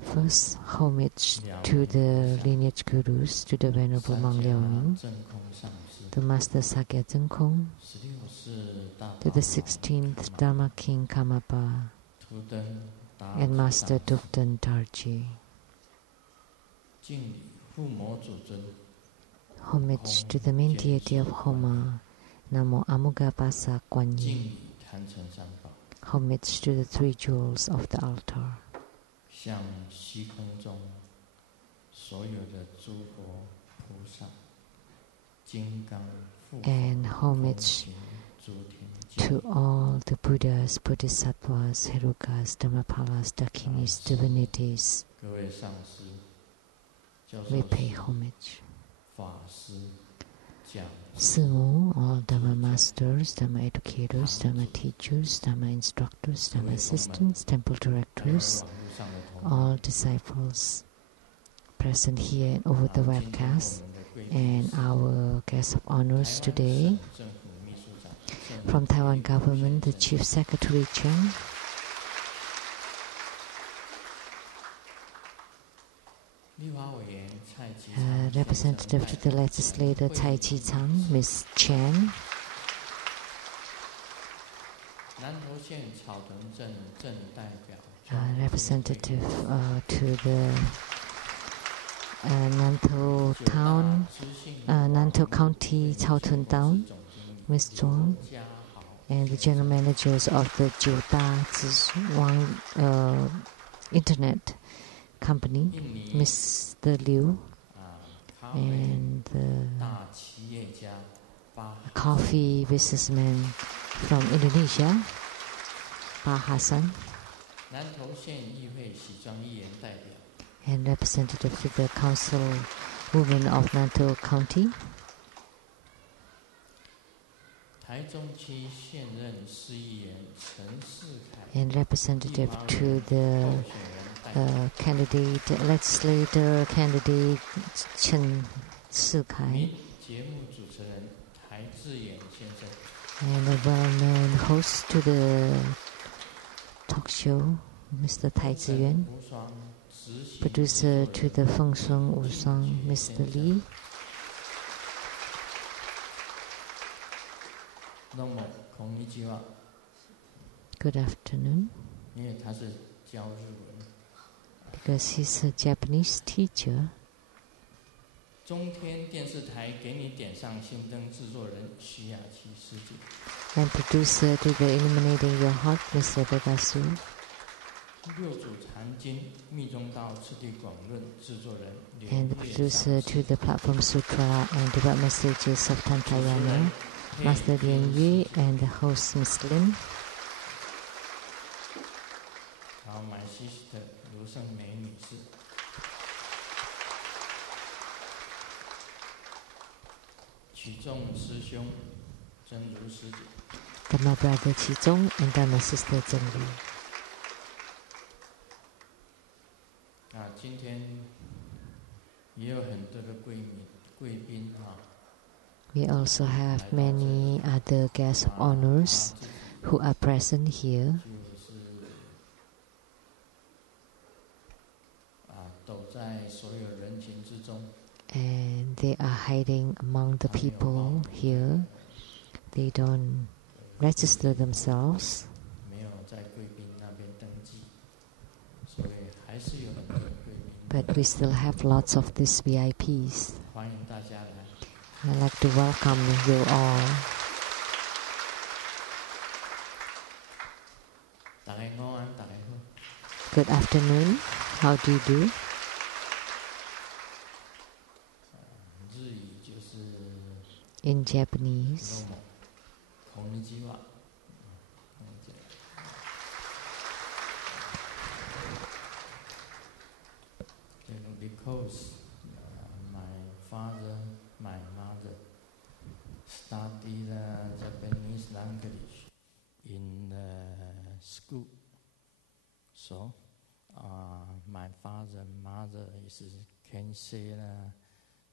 First, homage to the lineage gurus, to the Venerable Mang Liaoning, the Master Sakya Zhengkong, to the 16th Dharma King Karmapa, and Master Tupten Tarji. Homage to the main deity of Homa, Namo Amugapasa Kuan Yin. Homage to the three jewels of the altar. And homage to all the Buddhas, Bodhisattvas, Herukas, Dhammapalas, Dakinis, divinities. We pay homage. Simu, all Dhamma masters, Dhamma educators, Dhamma teachers, Dhamma instructors, Dhamma assistants, temple directors, all disciples present here and over the webcast, and our guest of honors today from Taiwan government, the Chief Secretary Cheng, representative to the legislator Cai Chi-Chang, Ms. Chen, representative to the Nantou County, Caotun Town, Ms. Zhuang, and the general managers of the Jiuda Zhiwang Internet Company, Mr. Liu, and the coffee businessman from Indonesia, Pa Hassan, and representative to the council woman of Nantou County, and representative to the legislator candidate Chen Sikai, and a well-known host to the talk show, Mr. Tai Ziyuan, producer to the Feng Shuang Wu Song, Mr. Li. Good afternoon. Because he's a Japanese teacher. And producer to the Illuminating Your Heart, Mr. Vedasu. And the producer to the Platform Sutra and Devout Messages of Tantayana, Master Lian Yue, and the host, Ms. Lin. My sister, LuSheng-Yen. Dhamma brother Qizong and Dhamma sister Zhenglu. We also have many other guests of honors who are present here. And they are hiding among the people here. They don't register themselves. But we still have lots of these VIPs. I'd like to welcome you all. Good afternoon. How do you do? In Japanese. Because my father, my mother studied Japanese language in the school, so my father and mother can say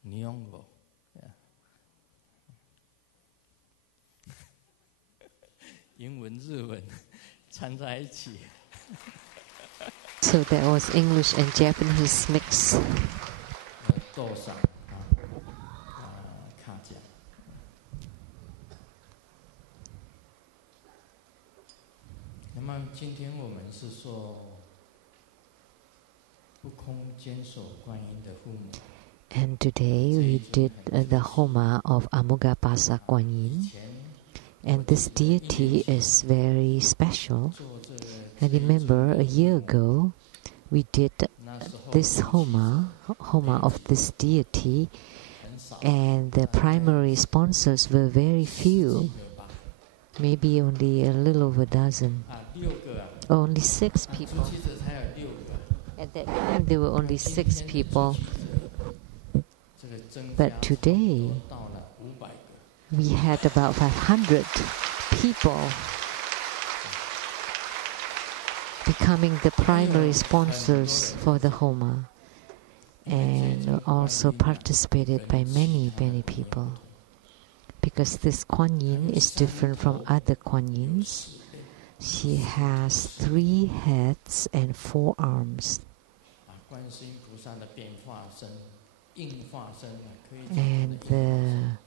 Nihongo. Yeah. 英文、日文掺在一起。So that was English and Japanese mix. 斗赏卡奖。那么今天我们是说不空坚守观音的父母。And today we did the Homa of Amugapasa Guan Yin. And this deity is very special. I remember a year ago we did this Homa of this deity, and the primary sponsors were very few, maybe only a little over a dozen. Only 6 people. At that time there were only 6 people. But today we had about 500 people becoming the primary sponsors for the Homa, and also participated by many people. Because this Kuan Yin is different from other Kuan Yins. She has 3 heads and 4 arms. And the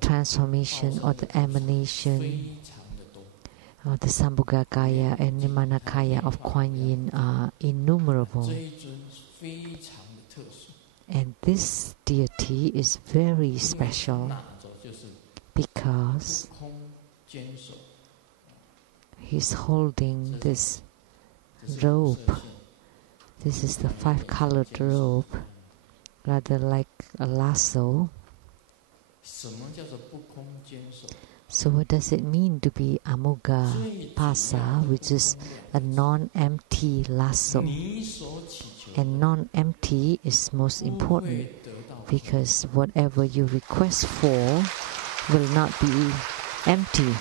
transformation or the emanation of the Sambhogakaya and Nimanakaya of Kuan Yin are innumerable. And this deity is very special because he's holding this rope. This is the 5-colored rope, rather like a lasso. So what does it mean to be Amugapasa, which is a non-empty lasso? And non-empty is most important, because whatever you request for will not be empty.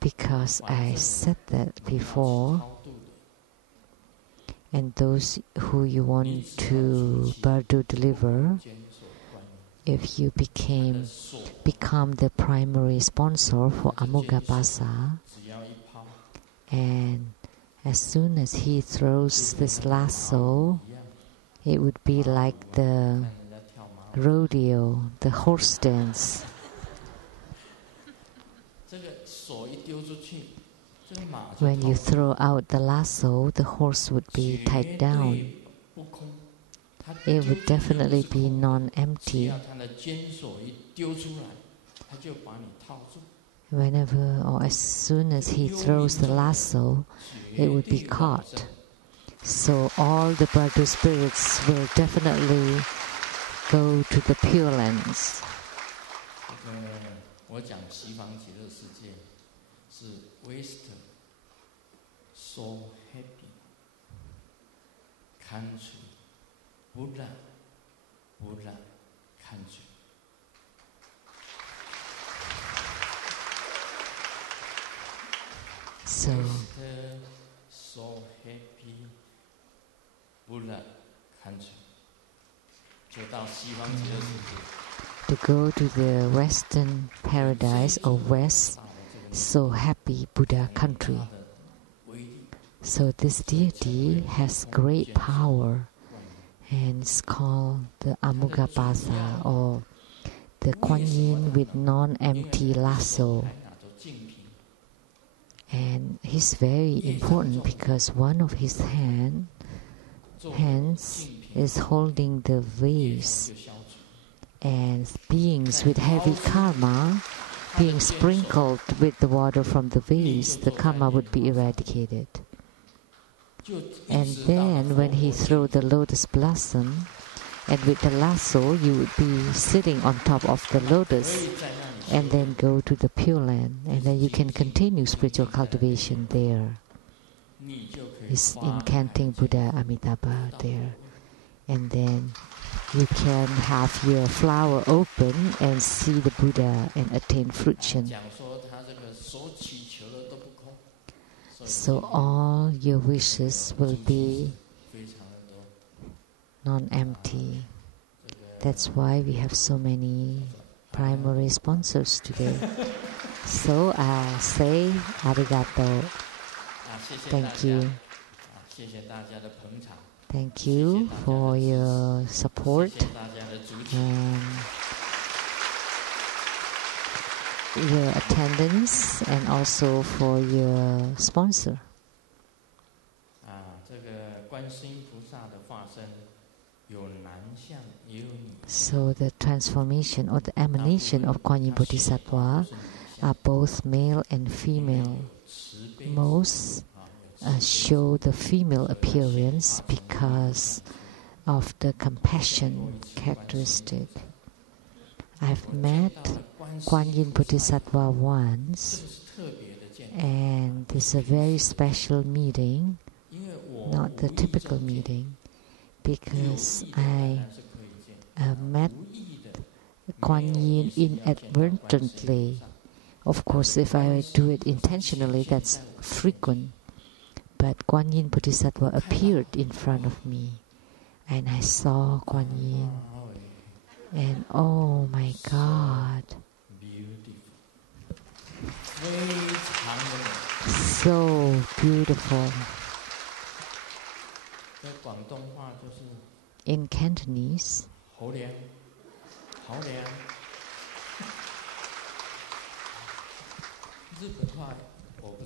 Because I said that before, and those who you want to bardo deliver, if you become the primary sponsor for Amugapasa, and as soon as he throws this lasso, it would be like the rodeo, the horse dance. When you throw out the lasso, the horse would be tied down. It would definitely be non-empty. Whenever or as soon as he throws the lasso, it would be caught. So all the bardo spirits will definitely go to the Pure Lands. So happy country, Buddha country. So happy Buddha country. To go to the Western paradise or West, so happy Buddha country. So this deity has great power, and it's called the Amugapasa, or the Kuan Yin with non-empty lasso. And he's very important because one of his hands is holding the vase, and beings with heavy karma being sprinkled with the water from the vase, the karma would be eradicated. And then when he threw the lotus blossom, and with the lasso you would be sitting on top of the lotus, and then go to the Pure Land, and then you can continue spiritual cultivation there. He's incanting Buddha Amitabha there. And then you can have your flower open and see the Buddha and attain fruition. So all your wishes will be non-empty. That's why we have so many primary sponsors today. So I say arigato. Thank you. Thank you for your support and your attendance, and also for your sponsor. So the transformation or the emanation of Kuan Yin Bodhisattva are both male and female. Most show the female appearance because of the compassion characteristic. I've met Kuan Yin Bodhisattva once, and it's a very special meeting, not the typical meeting, because I met Kuan Yin inadvertently. Of course, if I do it intentionally, that's frequent. But Kuan Yin Bodhisattva appeared in front of me, and I saw Kuan Yin, and oh my God, so beautiful. In Cantonese,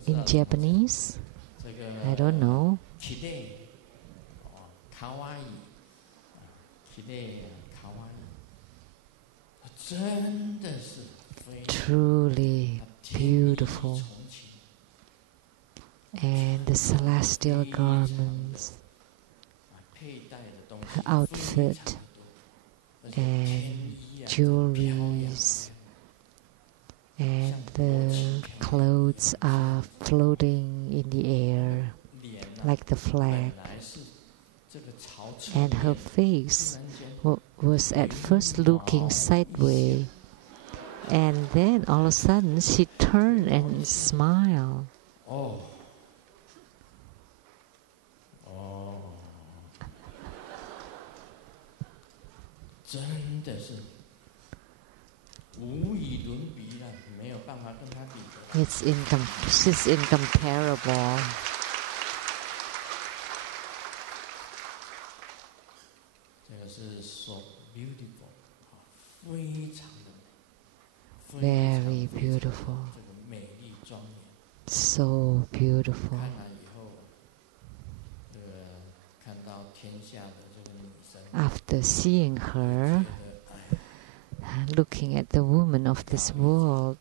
in Japanese, I don't know. Truly beautiful. And the celestial garments, her outfit, and jewelries, and the clothes are floating in the air like the flag. And her face was at first looking sideways, and then all of a sudden she turned and smiled. She's incomparable. Very beautiful. So beautiful. After seeing her, looking at the women of this world,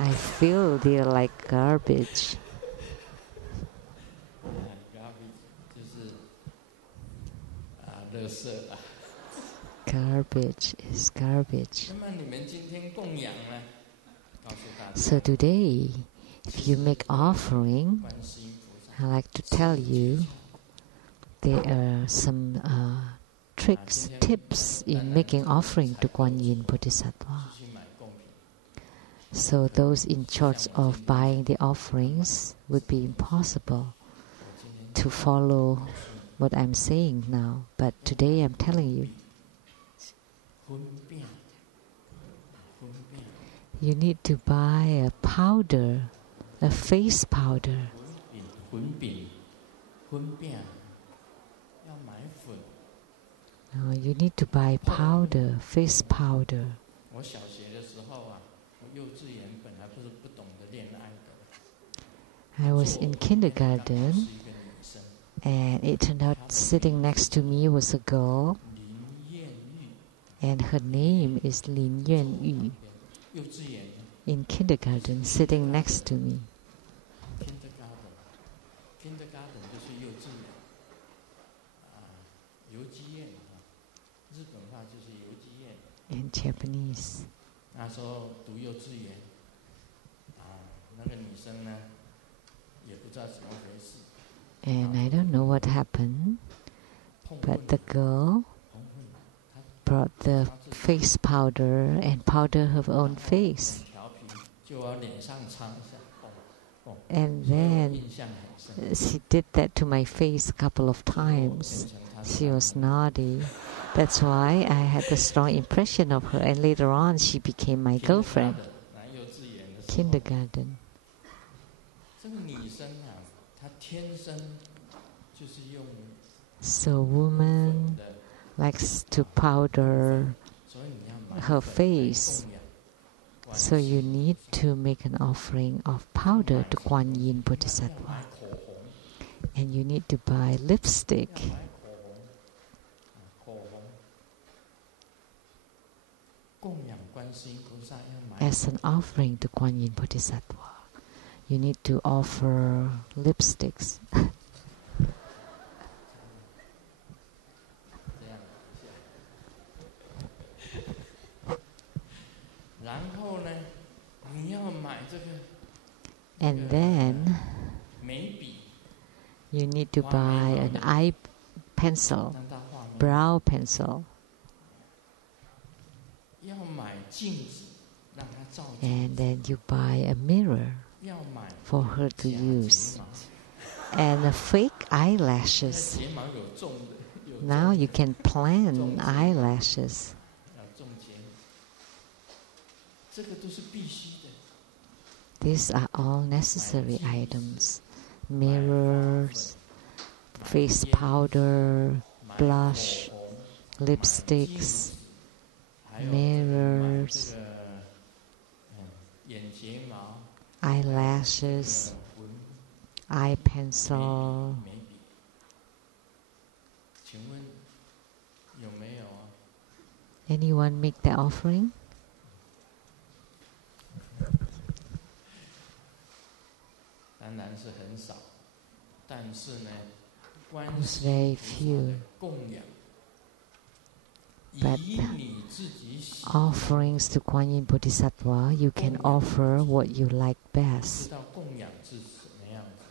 I feel they're like garbage. Garbage is garbage. So today, if you make offering, I like to tell you there are some tricks, tips in making offering to Kuan Yin Bodhisattva. So those in charge of buying the offerings would be impossible to follow what I'm saying now. But today I'm telling you, you need to buy a powder, a face powder. No, you need to buy powder, face powder. I was in kindergarten, and it turned out sitting next to me was a girl, and her name is Lin Yuan Yu. In kindergarten, sitting next to me. In Japanese. And I don't know what happened, but the girl brought the face powder and powdered her own face. And then she did that to my face a couple of times. She was naughty, That's why I had a strong impression of her, and later on she became my girlfriend. Kindergarten. 这个女生啊，她天生就是用 So woman likes to powder 所以你要买 her 粉来 face. 供养 So you need to make an offering of powder to Kuan Yin 要 Bodhisattva. 买口红， And you need to buy lipstick 要买口红，口红供养观世音菩萨要买 as an offering to Kuan Yin Bodhisattva. You need to offer lipsticks. 这样然后呢，你要买这个 And then 眉笔， you need to buy an eye pencil, 让它画眉， brow pencil, 要买镜子，让它照镜子， and then you buy a mirror 要买 for her to 假 use, 睫毛， and a fake 那 eyelashes. 睫毛有种的，有 Now 种 you 的 can plan eyelashes. 要种睫毛，这个都是必须的。 These are all necessary items. Mirrors, face powder, 买 blush, 口红，买镜 lipsticks, 子，还有 mirrors, 这个眼睫毛， eyelashes, 纹 eye pencil. 眉笔。请问有没有啊？ Anyone make the offering? 当然是很少，但是呢，观 It was 世 very 音菩萨 few. 的供养， But 以你自己喜欢， offerings to Kuan Yin Bodhisattva, you can offer what you like 知 best. 道供养是什么样子。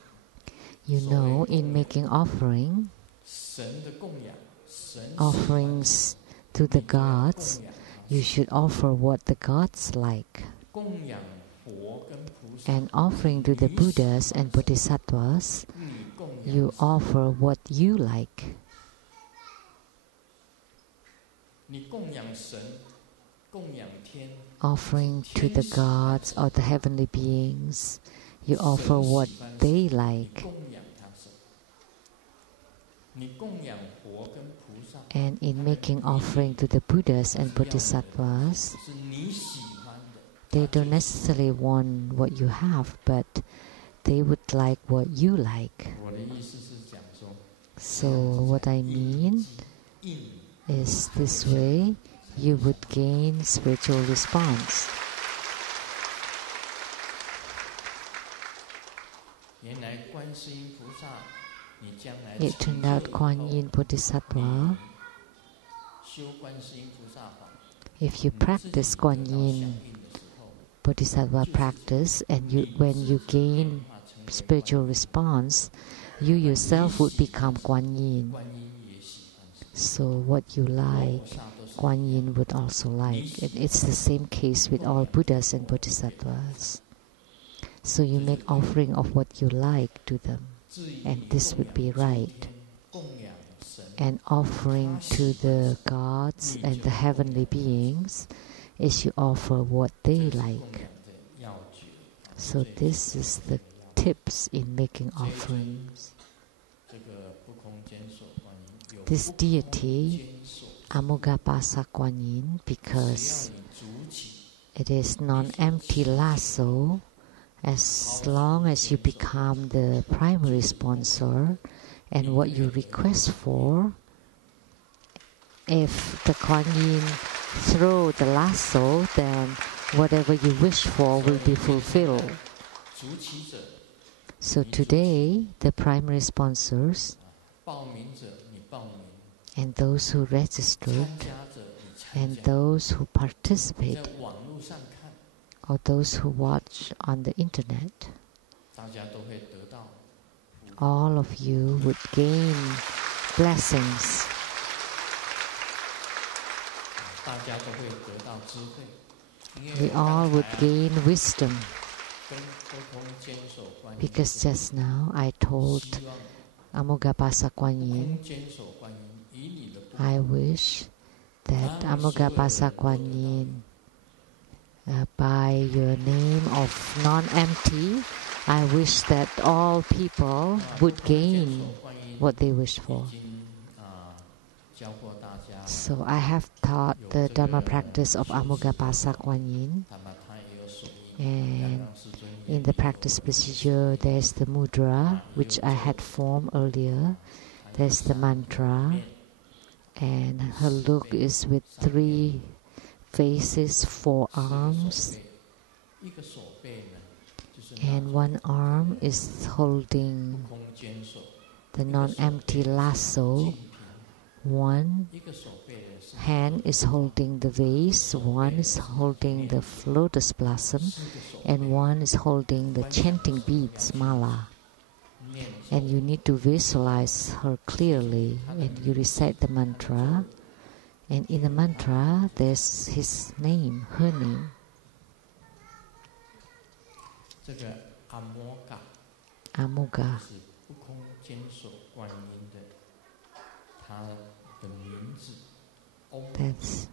You know, in making offering, 神的供养，神喜欢 offerings to the 你就要 gods, 供养 you should offer what the gods like. 供养佛跟菩萨， And offering to the Buddhas and Bodhisattvas, 你供养 you offer what you like. 你供养神，供养天， Offering to the gods or the heavenly beings, you offer what they 你 like. 供养他神。你供养佛跟菩萨， And in making offering to the Buddhas and Bodhisattvas, 是你喜欢的， they don't necessarily want what you have, but they would like what you like. 我的意思是讲说， So what I mean 应 is this way you would gain spiritual response. 原来观世音菩萨，你将来 It turned out Kuan Yin Bodhisattva, 修观世音菩萨法， if you practice Kuan 得到响 Yin 应的时候， Bodhisattva practice, and when you gain spiritual response, you yourself would become Kuan Yin. 观音也喜欢。 So what you like, 菩萨都是 Kuan Yin would also like. And it's the same case with all Buddhas and Bodhisattvas. So you make offering of what you like to them, 至于 and this would be right. 供养神， And offering to the gods and the heavenly beings is you offer what they 这是供 like. 养的要诀。 So this is the tips in making offerings. 这个不空间所观音有 This 不空 deity, 间所， Amogapasa Kuan Yin, 只 because 要你筑起， it is non-empty lasso, as long as you become the primary sponsor, and what you request for, if the Kuan Yin throw the lasso, then whatever you wish for will be fulfilled. 筑起者， So today, the primary sponsors 报名者你报名， and those who 参 registered 加者你参 and 加， those who 在 participate 网络上看， or those who watch on the internet, 大家都会得到， all of you would gain blessings. 大家都会得到智慧。因 We 为 all 刚 would 才 gain wisdom, 跟不空间所观音， because just now I told 希望 Amogapasa Kuan 不 Yin, 空间所观音以你的不 I wish that Amugapasa Kuan Yin, by your name of non-empty, I wish that all people would gain what they wish for. So I have taught the Dharma practice of Amugapasa Kuan Yin, and in the practice procedure there's the mudra which I had formed earlier, there's the mantra, and her look is with 3 faces, 4 arms, and 1 arm is holding the non-empty lasso, 1 hand is holding the vase, 1 is holding the lotus blossom, and 1 is holding the chanting beads, mala. And you need to visualize her clearly, and you recite the mantra, and in the mantra there's his name, her name. Amuga. That's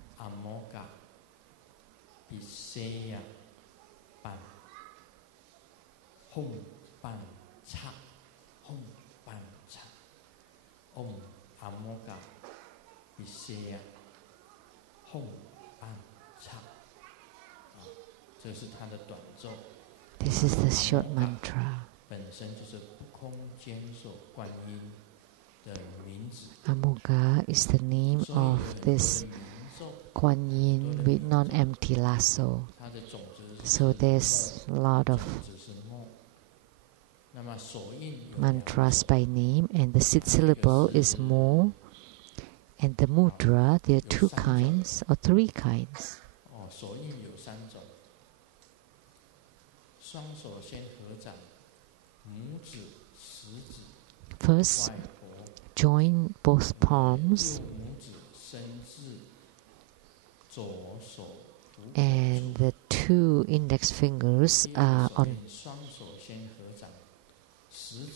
this is the short mantra. Amuga is the name of this Kuan Yin with non-empty lasso. So there's a lot of mantras by name, and the 6th syllable is mo, and the mudra, there are 2 kinds or 3 kinds. First, join both palms, and the 2 index fingers are on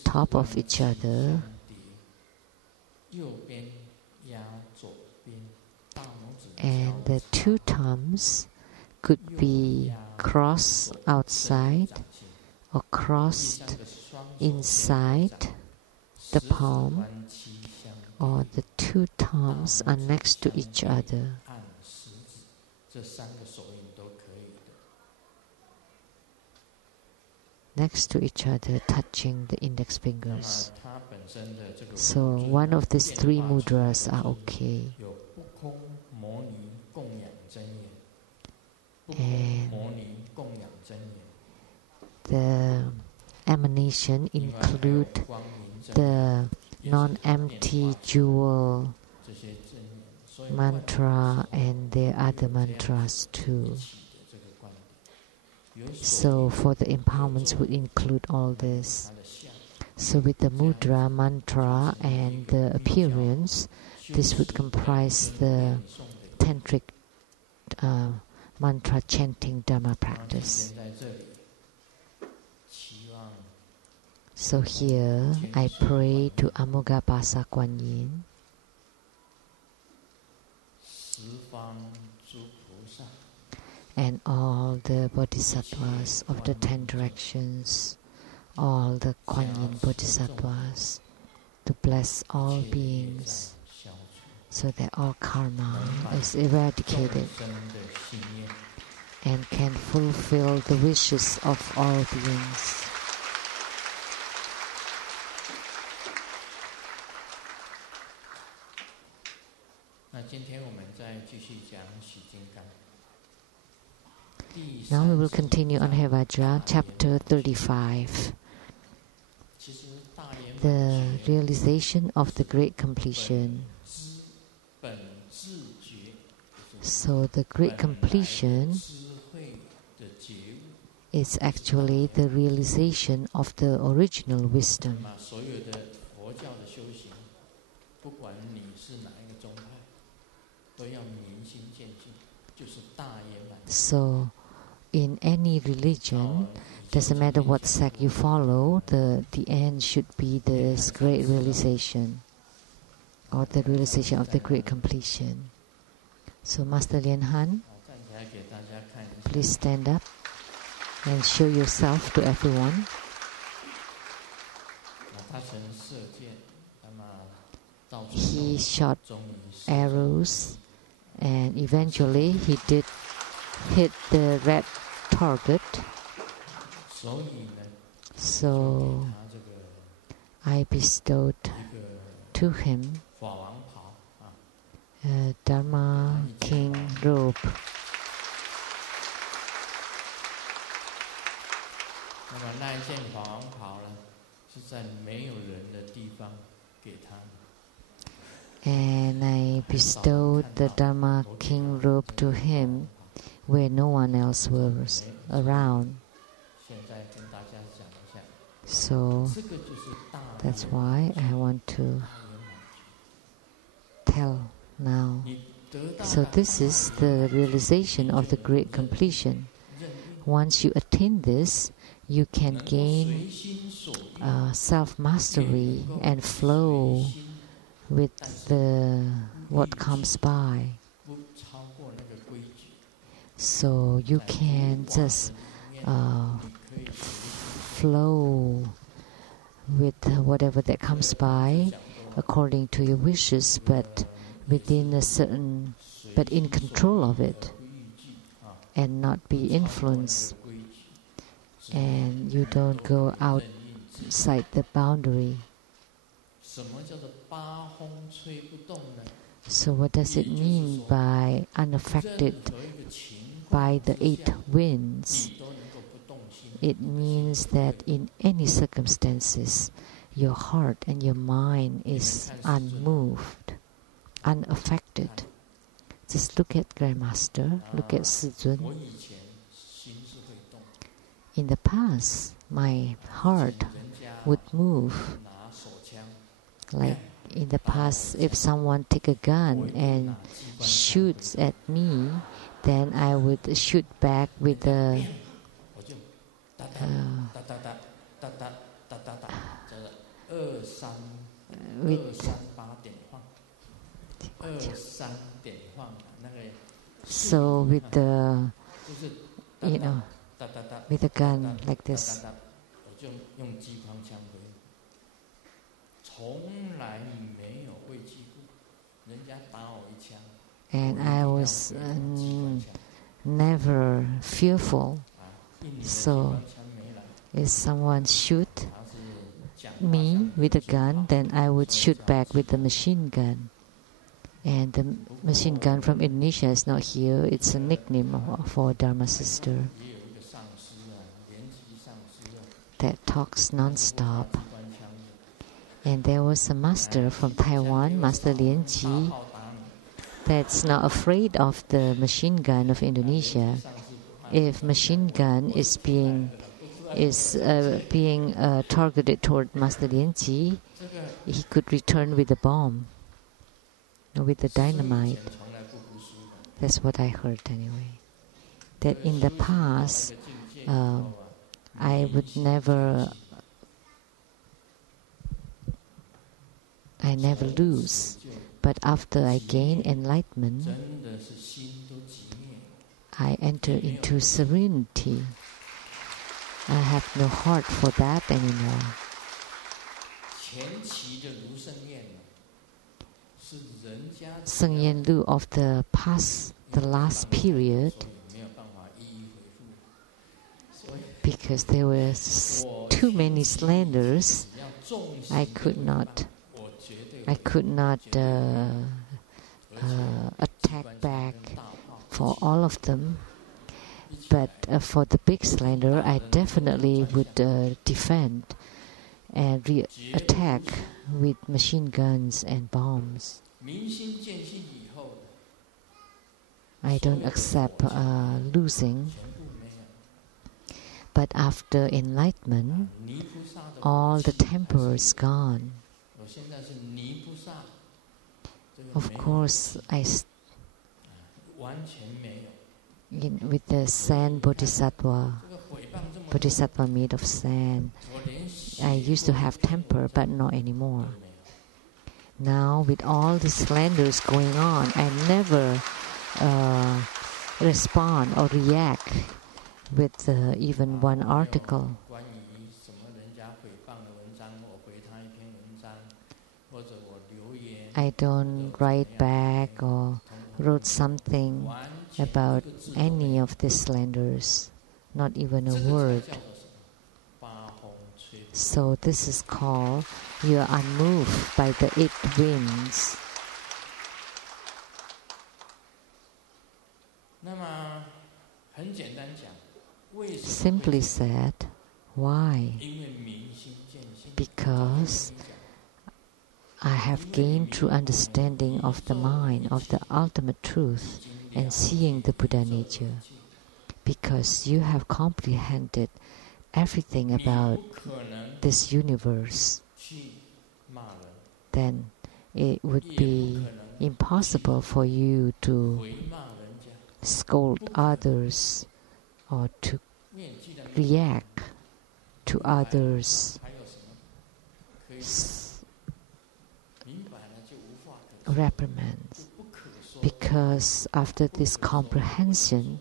top of each other, and the 2 thumbs could be crossed outside or crossed inside the palm, or the 2 thumbs are next to each other. Next to each other, touching the index fingers. So one of these 3 mudras are okay. And the emanation include the non-empty jewel mantra and the other mantras too. So for the empowerments would include all this. So with the mudra, mantra and the appearance, this would comprise the tantric mantra chanting Dharma practice. So here I pray to Amugapasa Kuan Yin, and all the bodhisattvas of the 10 directions, all the Kuan Yin bodhisattvas, to bless all beings so that all karma is eradicated and can fulfill the wishes of all beings. Now we will continue on Hevajra, chapter 35. The realization of the great completion. So the great completion is actually the realization of the original wisdom. So in any religion, doesn't matter what sect you follow, the end should be this great realization, or the realization of the great completion. So Master Lian Han, 站起来给大家看一下。 please stand up and show yourself to everyone. 他曾射箭，那么到最后 He shot 终于射中 arrows, and eventually he did hit the red target. 所以呢， So 就给他这个 I bestowed 一个 to him 法王袍啊， a Dharma King robe. 那么那一件法王袍呢，是在没有人的地方给他。 And I bestowed the Dharma King robe to him where no one else was around. 现在跟大家讲一下， So 这个就是大 that's why I want to 圆满。 tell now. 你得到 So 了 this is the realization of the great completion. 任意 Once you attain this, you can 能够 gain 随心所欲， self-mastery and flow 随心 with what comes by. 不超过那个规矩。 So you can just 你可以 flow with whatever that comes by according to your wishes, but within a certain, but in control of it, and not be influenced, and you don't go outside the boundary. 什么叫做八风吹不动呢？ So what does it mean by 任 unaffected 何一个情况 by the 8 winds? 你都能够不动心。 It means that in any circumstances, your heart and your mind is unmoved, unaffected. Just look at Grandmaster, look at 我 Sijun. 以前心是会动， In the past, my heart 人家 would move. 拿手枪， Like in the past, if someone take a gun 我一定 and 拿机关枪 shoots at me, then I would shoot back with the 我就哒哒哒哒哒哒哒哒哒哒，这个238点放，23点放，那个 so with the 就是 you know 哒哒哒 with a gun like this. 哒哒，我就用机关枪回，从来没有畏惧过，人家打我一枪， And I was never fearful. 一年的机 So 关枪没来， if someone shoot 他是讲话 me 像 with a gun, then I would shoot back with the machine gun. And the machine gun from Indonesia is not here. It's a nickname for Dharma sister 也有一个上司啊，连级上司啊， that talks non-stop. 机关枪的， And there was a master from Taiwan, Master Lian 大 Ji, 炮打你， that's not afraid of the machine gun of Indonesia. 上司不怕， If machine gun is being targeted toward Master Lian Ji, 这个 he could return with a bomb, or with the 师以 dynamite. 前从来不服输的， That's what I heard anyway. That in the past, 这个境界以后啊， I would never lose. But after I gain enlightenment, 真的是心都寂灭， I enter into serenity. I have no heart for that anymore. 前期的卢胜彦呢，是人家 Sheng-Yen Lu of the past, the last period, 没有办法一一回复，所以 because there were too many slanders, 只要重视 I could not 我绝对 I could not attack back 大炮 for all of them. But for the big slander, I definitely would defend and attack with machine guns and bombs. 明心见性以后， I don't accept losing. 全部没有。 But after enlightenment, 泥菩萨的 all the temper is gone. 我现在是泥菩萨，这个 Of 没有 course, 完全没有。 with the sand bodhisattva, 这个诽谤这么多， bodhisattva made of sand, 我连 I used to have temper, but not anymore. Now, with all the slanders going on, I never respond or react with even one article. I don't write back or wrote something about any of these slanders, not even a word. So this is called you are unmoved by the 8 winds. Simply said, why? Because I have gained true understanding of the mind, of the ultimate truth, and seeing the Buddha nature. Because you have comprehended everything about this universe, then it would be impossible for you to scold others or to react to others' reprimands. Because after this comprehension,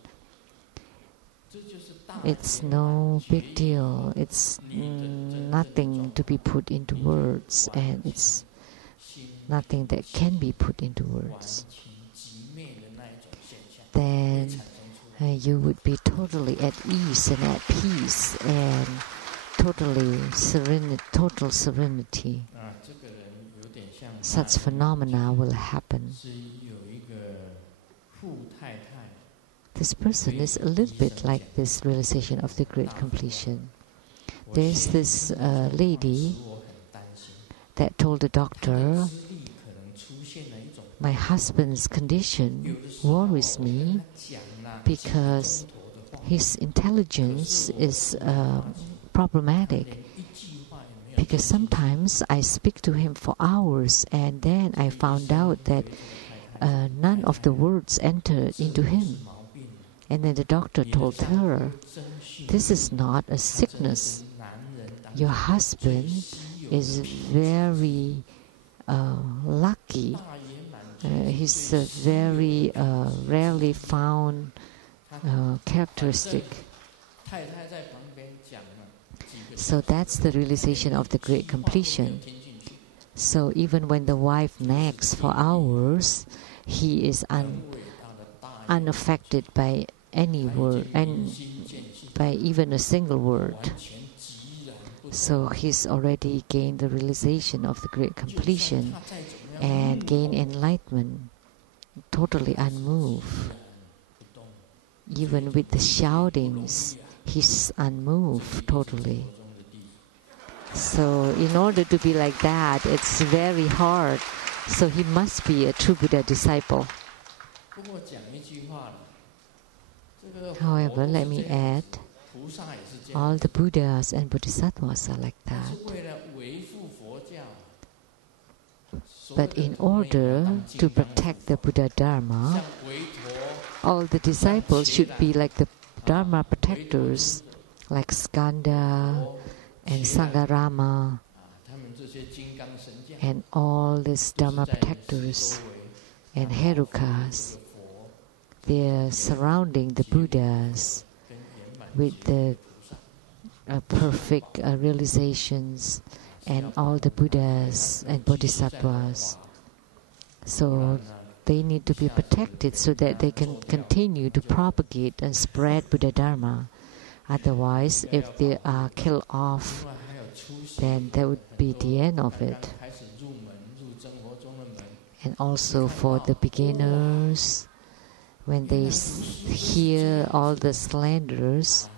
it's no big deal. It's nothing to be put into words, and it's nothing that can be put into words. Then you would be totally at ease and at peace and total serenity. Such phenomena will happen. This person is a little bit like this realization of the great completion. There's this lady that told the doctor, my husband's condition worries me because his intelligence is problematic. Because sometimes I speak to him for hours and then I found out that none of the words entered into him. And then the doctor told her, this is not a sickness. Your husband is very lucky. He's a very rarely found characteristic. So that's the realization of the great completion. So even when the wife nags for hours, he is unaffected by any word, and by even a single word. So he's already gained the realization of the great completion and gained enlightenment, totally unmoved. Even with the shoutings, he's unmoved totally. So in order to be like that, it's very hard. So he must be a true Buddha disciple. However, let me add, all the Buddhas and Bodhisattvas are like that. But in order to protect the Buddha Dharma, all the disciples should be like the Dharma protectors, like Skanda and Sangarama, and all these Dharma protectors and Herukas. They are surrounding the Buddhas with the perfect realizations and all the Buddhas and Bodhisattvas. So they need to be protected so that they can continue to propagate and spread Buddha Dharma. Otherwise, if they are killed off, then that would be the end of it. And also for the beginners, when they hear all the slanders,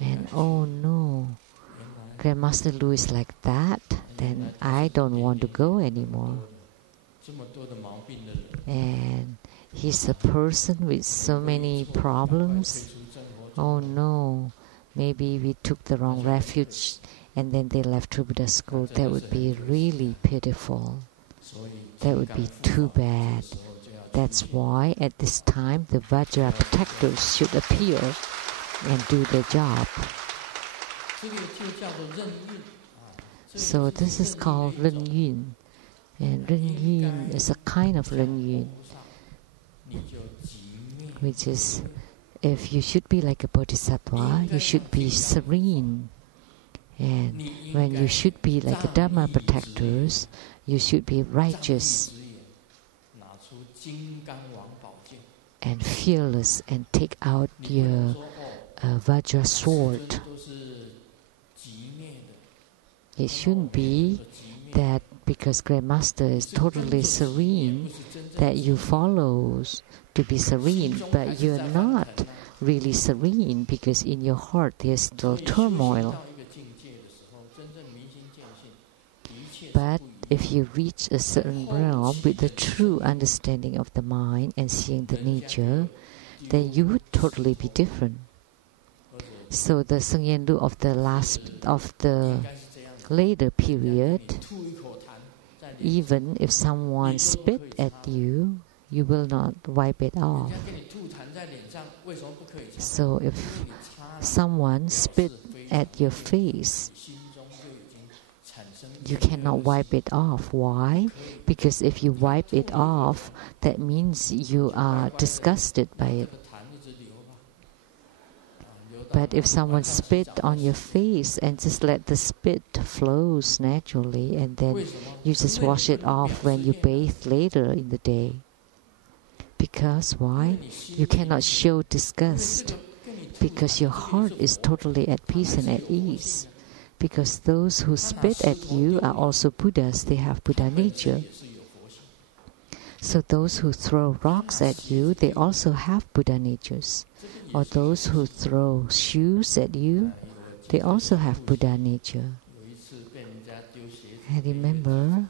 and oh no, Grandmaster Lu is like that, then I don't want to go anymore. And he's a person with so many problems. Oh no, maybe we took the wrong refuge and then they left True Buddha school. That would be really pitiful. That would be too bad. That's why at this time the Hevajra protectors should appear and do their job. So this is called Ren Yun. And Ren Yun is a kind of Ren Yun. which is, if you should be like a bodhisattva, you should be serene. And when you should be like a Dharma protectors, you should be righteous and fearless and take out your Vajra sword. It shouldn't be that because Grandmaster is totally serene, that you follow to be serene, but you're not really serene because in your heart there's still turmoil. But if you reach a certain realm with the true understanding of the mind and seeing the nature, then you would totally be different. So the Sheng-Yen of the later period, even if someone spit at you, you will not wipe it off. So if someone spit at your face, you cannot wipe it off. Why? Because if you wipe it off, that means you are disgusted by it. But if someone spit on your face and just let the spit flows naturally, and then you just wash it off when you bathe later in the day. Because why? You cannot show disgust because your heart is totally at peace and at ease. Because those who spit at you are also Buddhas, they have Buddha nature. So those who throw rocks at you, they also have Buddha natures. Or those who throw shoes at you, they also have Buddha nature. I remember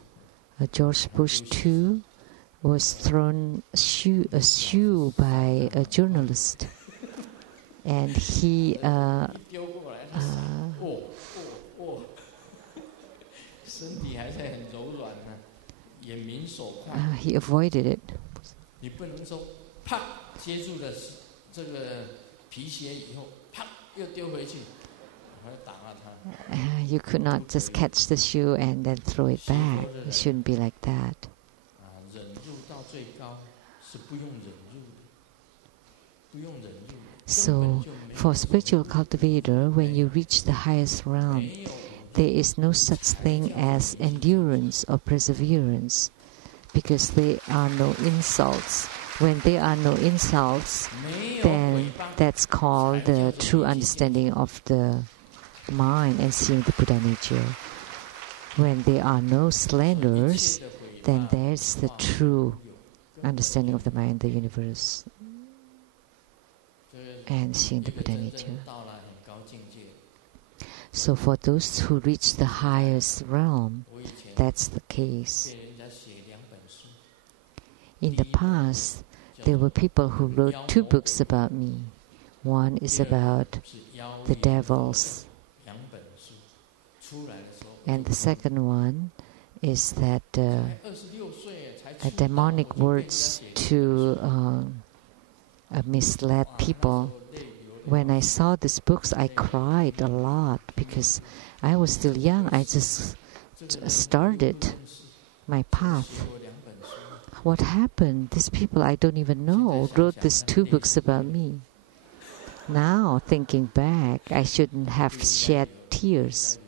George Bush II was thrown a shoe by a journalist. And he avoided it. You could not just catch the shoe and then throw it back. It shouldn't be like that. So, for spiritual cultivator, when you reach the highest realm, there is no such thing as endurance or perseverance, because there are no insults. When there are no insults, then that's called the true understanding of the mind and seeing the Buddha nature. When there are no slanders, then there's the true understanding of the mind, the universe, and seeing the Buddha nature. So for those who reach the highest realm, that's the case. In the past, there were people who wrote 2 books about me. One is about the devils, and the second one is that demonic words to mislead people. When I saw these books, I cried a lot because I was still young. I just started my path. What happened? These people I don't even know wrote these 2 books about me. Now, thinking back, I shouldn't have shed tears.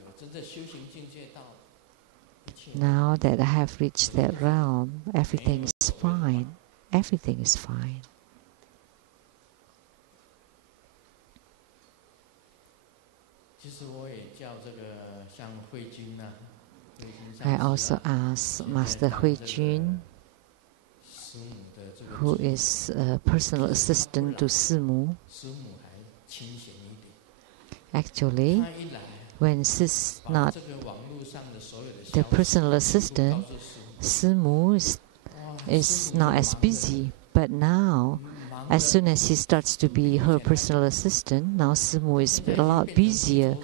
Now that I have reached that realm, everything is fine. Everything is fine. I also asked Master Hui Jun, who is a personal assistant to Simu. Actually, when she's not the personal assistant, Simu is not as busy. But now, as soon as she starts to be her personal assistant, now Simu is a lot busier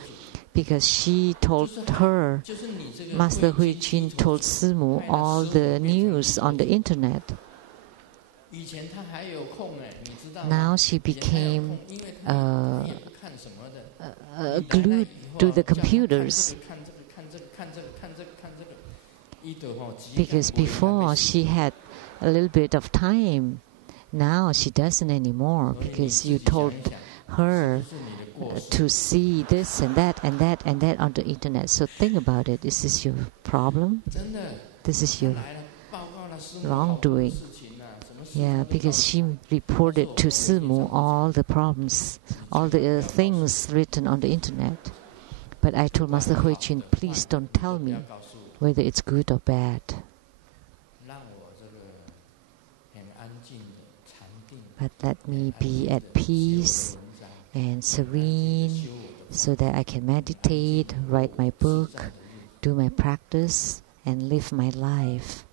because she told her, Master Hui Jun told Simu all the news on the internet. Now she became glued to the computers. Because before she had a little bit of time Now she doesn't anymore because you told her to see this and that and that and that on the internet. So think about it. Is this your problem? This is your wrongdoing. Yeah, because she reported to Simu all the problems, all the things written on the internet. But I told Master Huijin, please don't tell me whether it's good or bad. But let me be at peace and serene so that I can meditate, write my book, do my practice, and live my life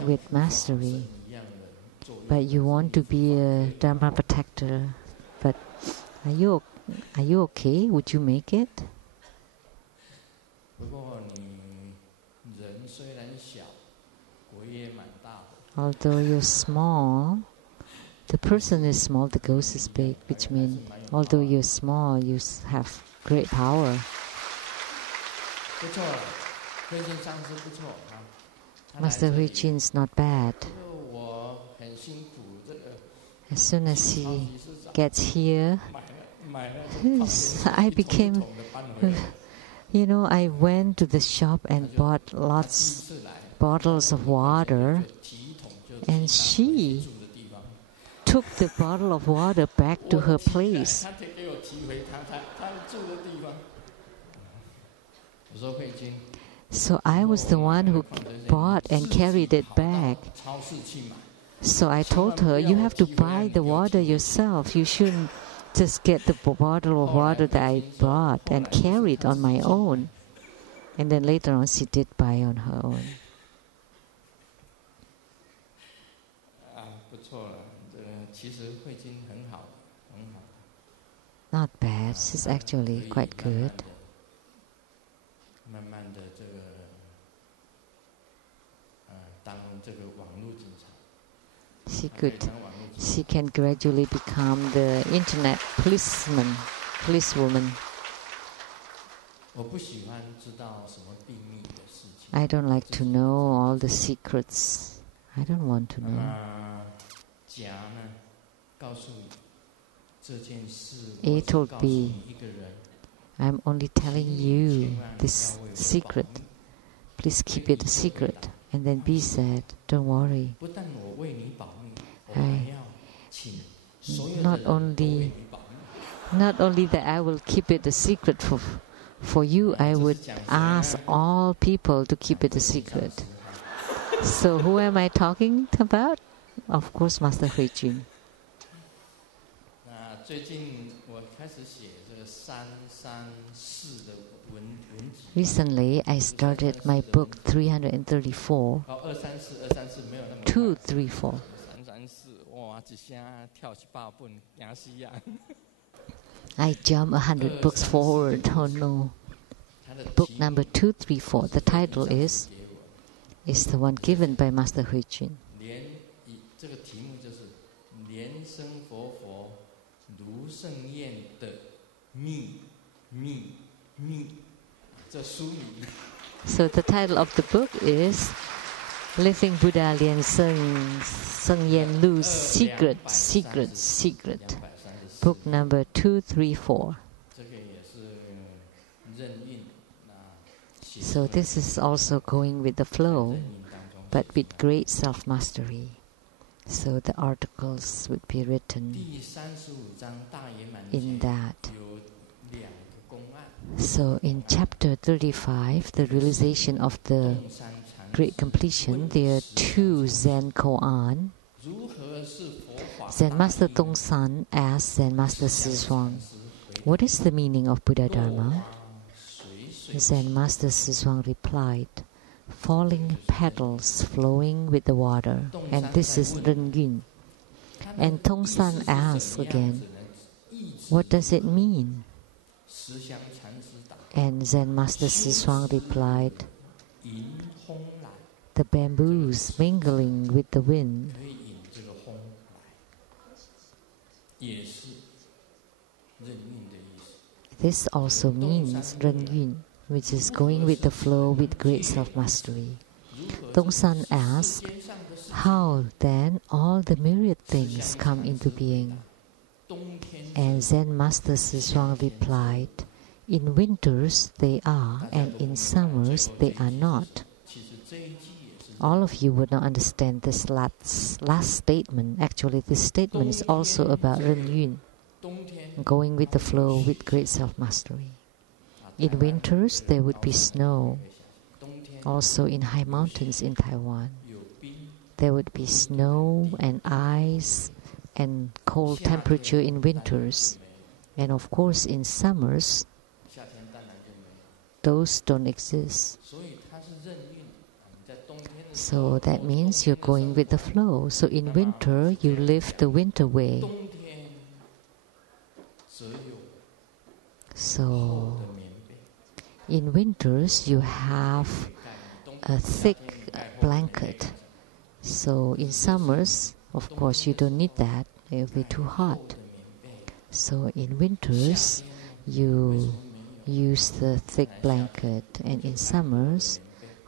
with mastery. But you want to be a Dharma protector. But are you okay? Would you make it? Although you're small, the person is small, the ghost is big, which means although you're small, you have great power. Master Huijin is not bad. As soon as he gets here, I became, I went to the shop and bought lots bottles of water, and she took the bottle of water back to her place. So I was the one who bought and carried it back. So I told her, you have to buy the water yourself. You shouldn't just get the bottle of water that I bought and carry it on my own. And then later on, she did buy on her own. Not bad. She's actually quite good. She can gradually become the internet policewoman. I don't like to know all the secrets. I don't want to know. A told B, I'm only telling you this secret. Please keep it a secret. And then B said, don't worry. Not only that I will keep it a secret for you, I would ask all people to keep it a secret. So who am I talking about? Of course, Master Huijin. Recently, I started my book 334. 234. I jumped 100 books forward. Oh no. Book number 234. The title is the one given by Master Huijin. So the title of the book is Living Buddha Lian-Sheng Lu's Secret. Book number 234. So this is also going with the flow, but with great self-mastery. So the articles would be written in that. So in chapter 35, the realization of the great completion, there are two Zen koan. Zen Master Tongsan asked Zen Master Sishuang, what is the meaning of Buddha Dharma? Zen Master Sishuang replied, falling petals flowing with the water, and this is Ren Yun. And Tongsan asked again, what does it mean? And Zen Master Sishuang replied, the bamboos mingling with the wind. This also means Ren Yun, which is going with the flow with great self-mastery. Tongsan asked, how then all the myriad things come into being? And Zen Master Sishuang replied, in winters they are, and in summers they are not. All of you would not understand this last statement. Actually, this statement is also about Ren Yun, going with the flow with great self-mastery. In winters, there would be snow. Also in high mountains in Taiwan, there would be snow and ice and cold temperature in winters. And of course, in summers, those don't exist. So that means you're going with the flow. So in winter, you live the winter way. So in winters, you have a thick blanket. So in summers, of course, you don't need that. It will be too hot. So in winters, you use the thick blanket. And in summers,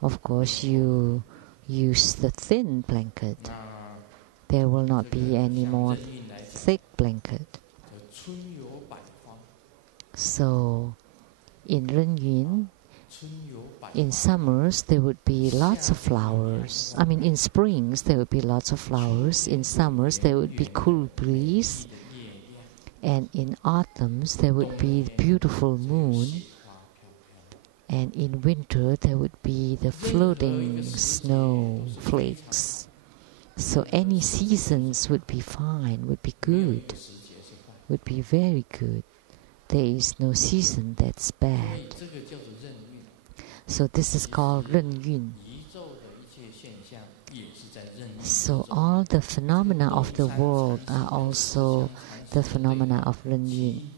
of course, you use the thin blanket. There will not be any more thick blanket. So in Ren Yun, in summers there would be lots of flowers. I mean, in springs there would be lots of flowers. In summers there would be cool breeze. And in autumns there would be beautiful moon. And in winter there would be the floating snow flakes. So any seasons would be fine, would be good, would be very good. There is no season that's bad. So this is called Ren Yun. So all the phenomena of the world are also the phenomena of Ren Yun.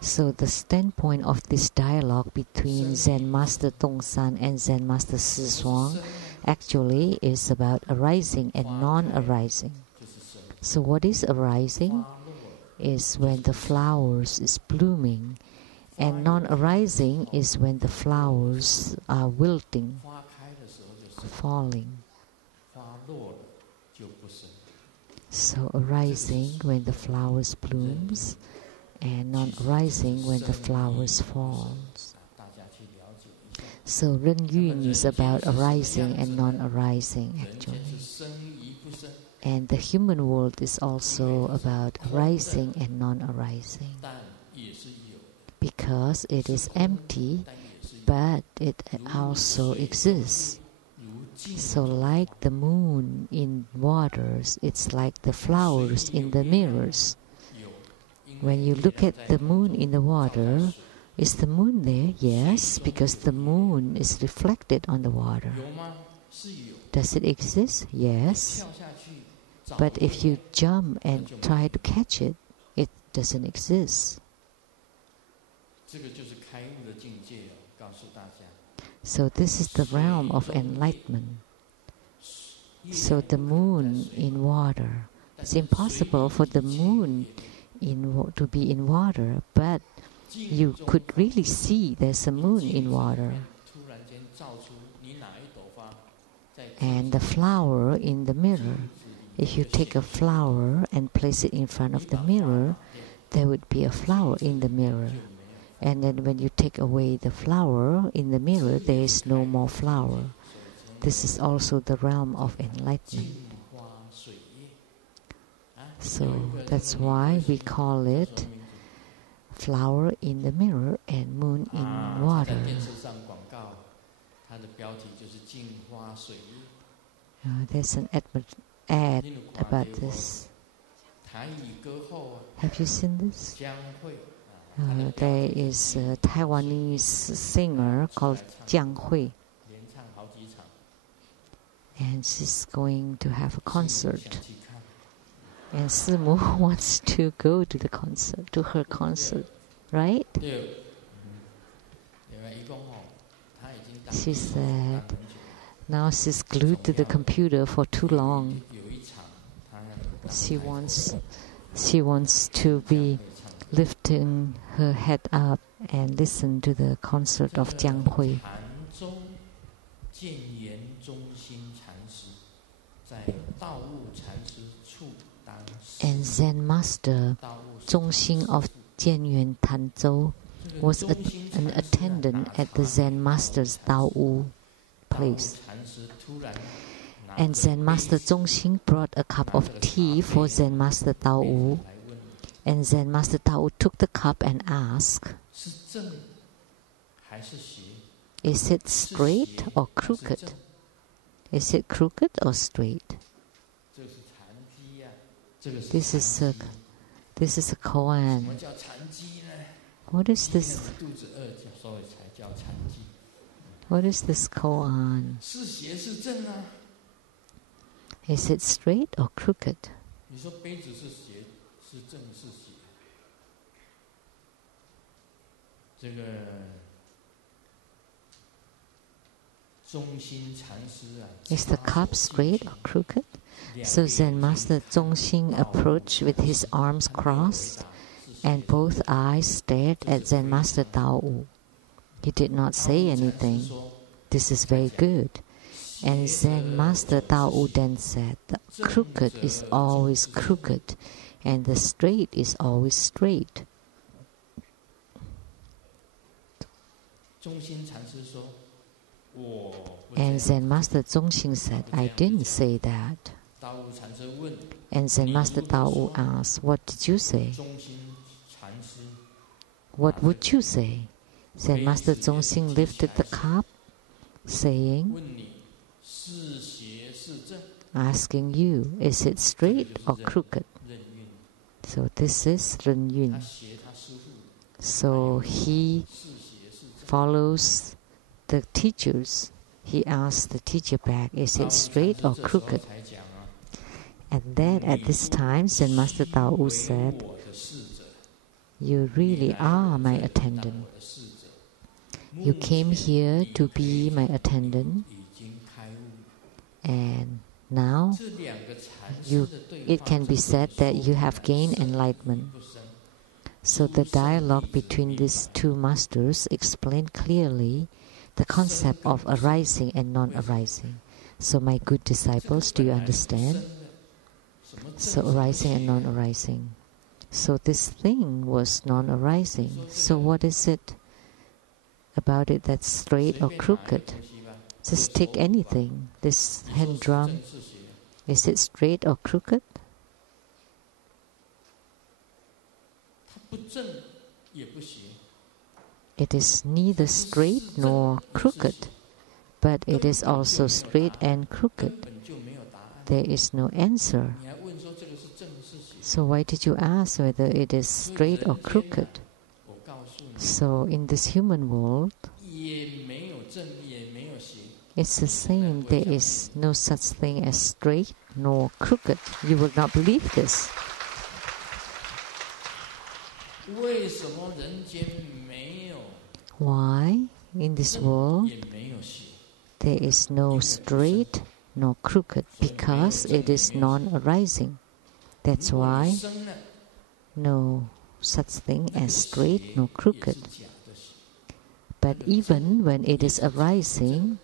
So the standpoint of this dialogue between Zen Master Tongsan and Zen Master Sishuang actually is about arising and non-arising. So what is arising is when the flowers is blooming, and non-arising is when the flowers are wilting, falling. So arising when the flowers blooms, and non-arising when the flowers falls. So Ren Yun is about arising and non-arising actually. And the human world is also about arising and non-arising. Because it is empty, but it also exists. So like the moon in waters, it's like the flowers in the mirrors. When you look at the moon in the water, is the moon there? Yes, because the moon is reflected on the water. Does it exist? Yes. But if you jump and try to catch it, it doesn't exist. So this is the realm of enlightenment. So the moon in water, it's impossible for the moon to be in water, but you could really see there's a moon in water. And the flower in the mirror, if you take a flower and place it in front of the mirror, there would be a flower in the mirror. And then when you take away the flower in the mirror, there is no more flower. This is also the realm of enlightenment. So that's why we call it flower in the mirror and moon in water. There's an ad about this. Have you seen this? There is a Taiwanese singer called Jiang Hui, and she's going to have a concert. And Simu wants to go to the concert, to her concert, right? She said now she's glued to the computer for too long. She wants to be lifting her head up and listen to the concert of Jiang Hui. 建言中心禅师在道悟禅师处当师。 And Zen Master 道悟是 Zhongxing of Jianyuan Tanzhou was an attendant at the Zen Master's Daowu place. And Zen Master Zhongxing brought a cup of tea for Zen Master Daowu. And Zen Master Daowu took the cup and asked, is it straight or crooked? Is it crooked or straight? This is a koan. What is this? What is this koan? Is it straight or crooked? Is the cup straight or crooked? So Zen Master Zhongxing approached with his arms crossed, and both eyes stared at Zen Master Daowu. He did not say anything. This is very good. And Zen Master Daowu then said, the crooked is always crooked, and the straight is always straight. And Zen Master Zhongxing said, I didn't say that. And Zen Master Daowu asked, what did you say? What would you say? Zen Master Zhongxing lifted the cup, saying, asking you, is it straight or crooked? So this is Ren Yun. So he follows the teachers. He asks the teacher back, is it straight or crooked? And then at this time, Zen Master Daowu said, you really are my attendant. You came here to be my attendant, and now it can be said that you have gained enlightenment. So the dialogue between these two masters explained clearly the concept of arising and non-arising. So my good disciples, do you understand? So arising and non-arising. So this thing was non-arising. So what is it about it that's straight or crooked? Just take anything. This hand drum, is it straight or crooked? It is neither straight nor crooked, but it is also straight and crooked. There is no answer. So why did you ask whether it is straight or crooked? So in this human world, it's the same. There is no such thing as straight nor crooked. You will not believe this. Why in this world there is no straight nor crooked? Because it is non-arising. That's why no such thing as straight nor crooked. But even when it is arising,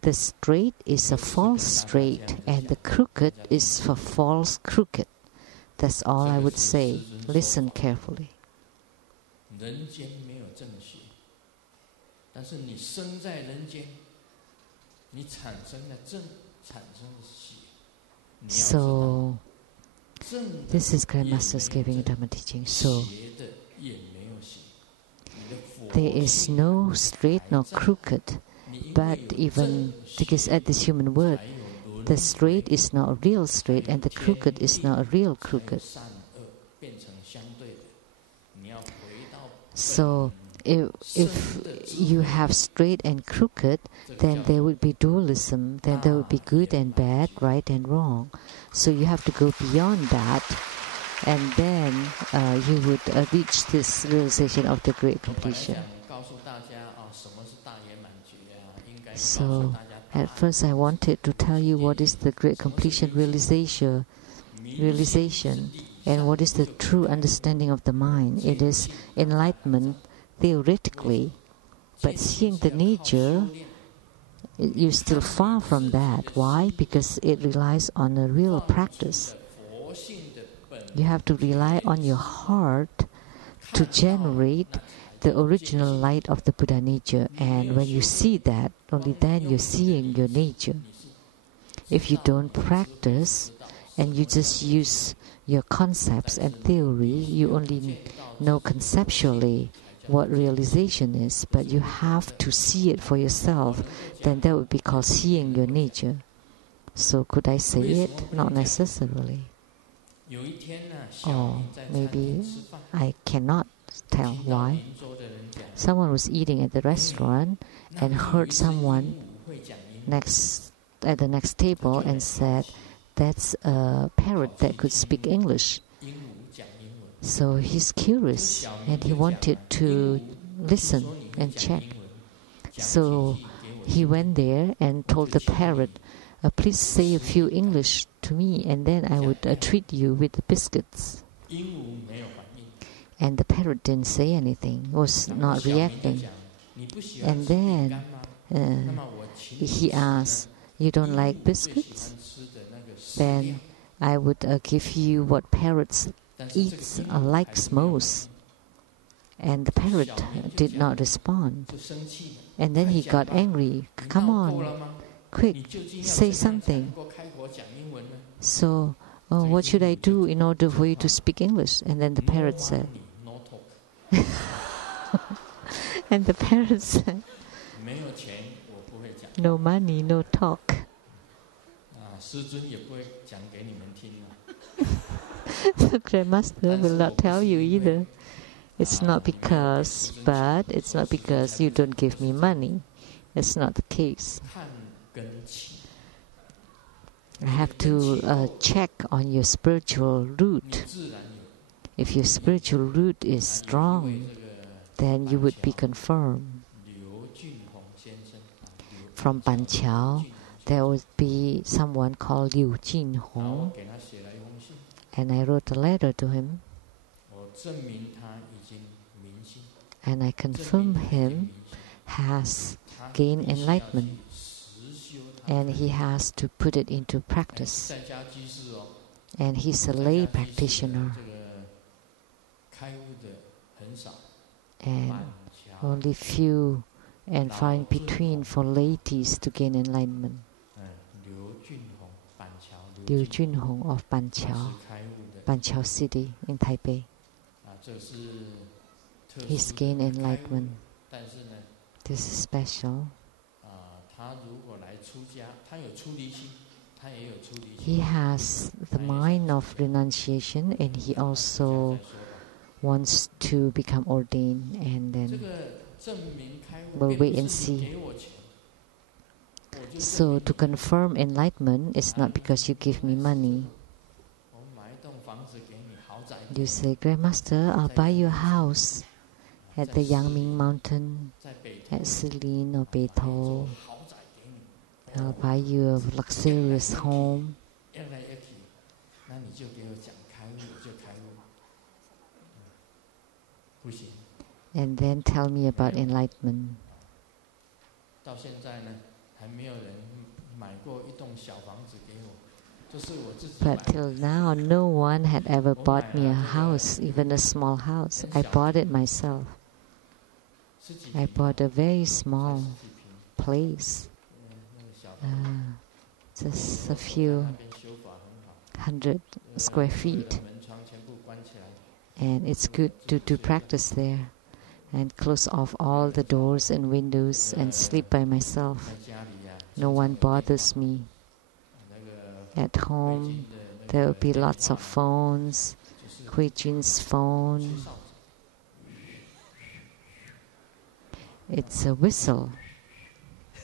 the straight is a false straight and the crooked is for false crooked. That's all I would say. Listen carefully. So, this is Grandmaster's giving a Dhamma teaching. So, there is no straight nor crooked, but even because at this human world, the straight is not a real straight and the crooked is not a real crooked. So, if you have straight and crooked, then there would be dualism, then there would be good and bad, right and wrong. So you have to go beyond that, and then you would reach this realization of the great completion. So at first I wanted to tell you what is the great completion realization and what is the true understanding of the mind. It is enlightenment theoretically, but seeing the nature you're still far from that. Why? Because it relies on a real practice. You have to rely on your heart to generate the original light of the Buddha nature. And when you see that, only then you're seeing your nature. If you don't practice and you just use your concepts and theory, you only know conceptually what realization is, but you have to see it for yourself. Then that would be called seeing your nature. So could I say it? Not necessarily. Or maybe I cannot tell why. Someone was eating at the restaurant and heard someone at the next table and said, "That's a parrot that could speak English." So he's curious and he wanted to listen and check. So he went there and told the parrot, "Please say a few English to me and then I would treat you with the biscuits." And the parrot didn't say anything, was not reacting. And then he asked, "You don't like biscuits? Then I would give you what parrots eats likes most." And the parrot did not respond. And then he got angry. "Come on, quick, say something." So, what should I do in order for you to speak English? And then the parrot said, and the parrot said, "No money, no talk." The Grandmaster will not tell you either. It's not because you don't give me money. It's not the case. I have to check on your spiritual root. If your spiritual root is strong, then you would be confirmed. From Banqiao, there would be someone called Liu Jinhong, and I wrote a letter to him, and I confirm him has gained enlightenment, and he has to put it into practice. And he's a lay practitioner, and only few and far in between for ladies to gain enlightenment. Liu Junhong of Banqiao City in Taipei. He's gained enlightenment. This is special. He has the mind of renunciation, and he also wants to become ordained, and then we'll wait and see. So to confirm enlightenment is not because you give me money. You say, "Grandmaster, I'll buy you a house at the Yangming Mountain, at Silin or Beito. I'll buy you a luxurious home." And then tell me about enlightenment. But till now, no one had ever bought me a house, even a small house. I bought it myself. I bought a very small place, just a few 100 square feet. And it's good to practice there and close off all the doors and windows and sleep by myself. No one bothers me. At home, there will be lots of phones. Hui Jun's phone. It's a whistle,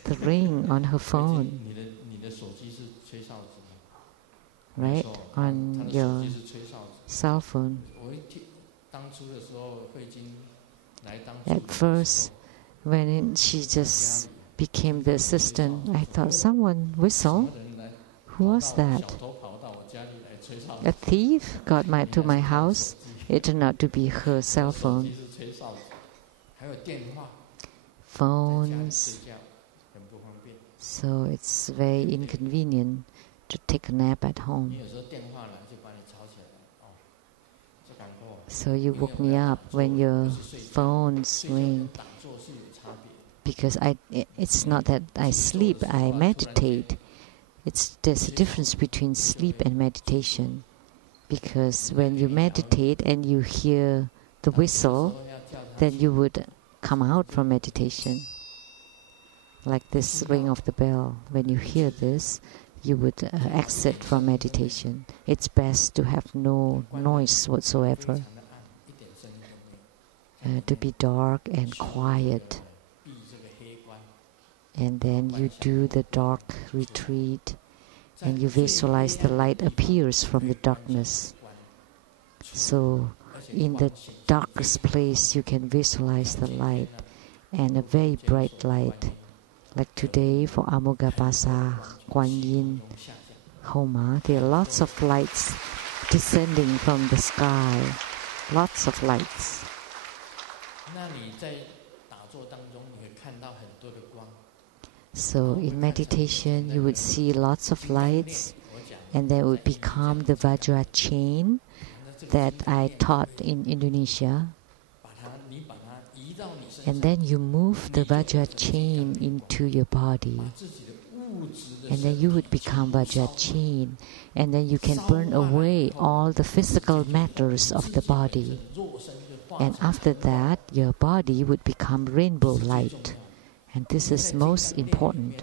the ring on her phone, right? On your cell phone. At first, when she just became the assistant, I thought, someone whistle? Who was that? A thief got to my house. It turned out to be her cell phone. Phones. So it's very inconvenient to take a nap at home. So you woke me up when your phones ring. Because it's not that I sleep, I meditate. There's a difference between sleep and meditation. Because when you meditate and you hear the whistle, then you would come out from meditation. Like this ring of the bell. When you hear this, you would exit from meditation. It's best to have no noise whatsoever. To be dark and quiet. And then you do the dark retreat and you visualize the light appears from the darkness. So in the darkest place you can visualize the light, and a very bright light. Like today for Amogapasa, Kuan Yin, Homa, there are lots of lights descending from the sky. Lots of lights. So in meditation you would see lots of lights, and that would become the Vajra chain that I taught in Indonesia. And then you move the Vajra chain into your body. And then you would become Vajra chain. And then you can burn away all the physical matters of the body. And after that, your body would become rainbow light. And this is most important,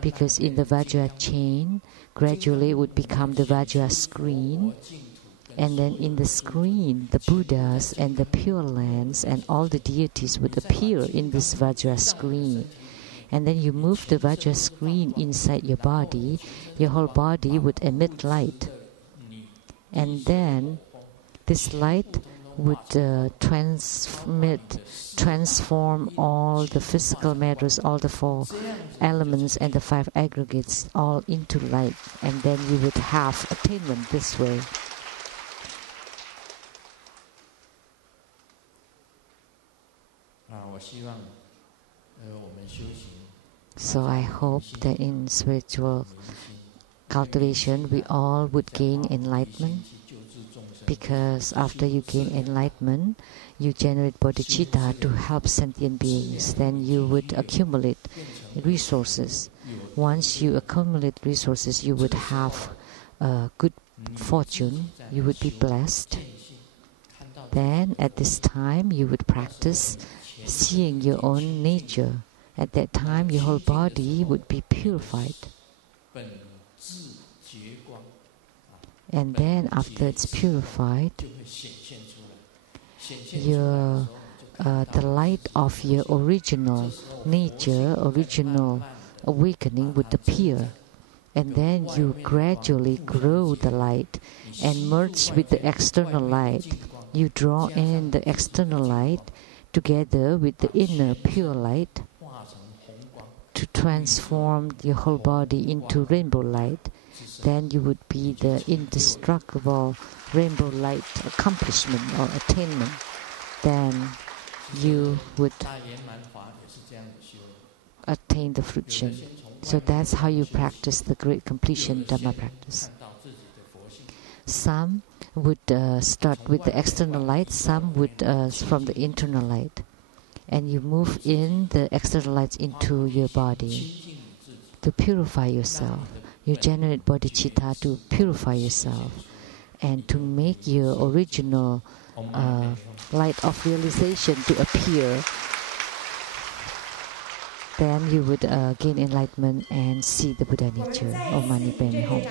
because in the Vajra chain, gradually it would become the Vajra screen, and then in the screen, the Buddhas and the Pure Lands and all the deities would appear in this Vajra screen. And then you move the Vajra screen inside your body whole body would emit light. And then this light would transform all the physical matters, all the 4 elements and the 5 aggregates all into light, and then you would have attainment this way. So I hope that in spiritual cultivation we all would gain enlightenment, because after you gain enlightenment, you generate bodhicitta to help sentient beings. Then you would accumulate resources. Once you accumulate resources, you would have good fortune. You would be blessed. Then at this time, you would practice seeing your own nature. At that time, your whole body would be purified. And then after it's purified, the light of your original nature, original awakening would appear. And then you gradually grow the light and merge with the external light. You draw in the external light together with the inner pure light to transform your whole body into rainbow light. Then you would be the indestructible rainbow light accomplishment or attainment. Then you would attain the fruition. So that's how you practice the great completion Dhamma practice. Some would start with the external light, some would from the internal light. And you move in the external lights into your body to purify yourself. You generate bodhicitta to purify yourself and to make your original light of realization to appear. Then you would gain enlightenment and see the Buddha nature. Om Mani Padme Hum.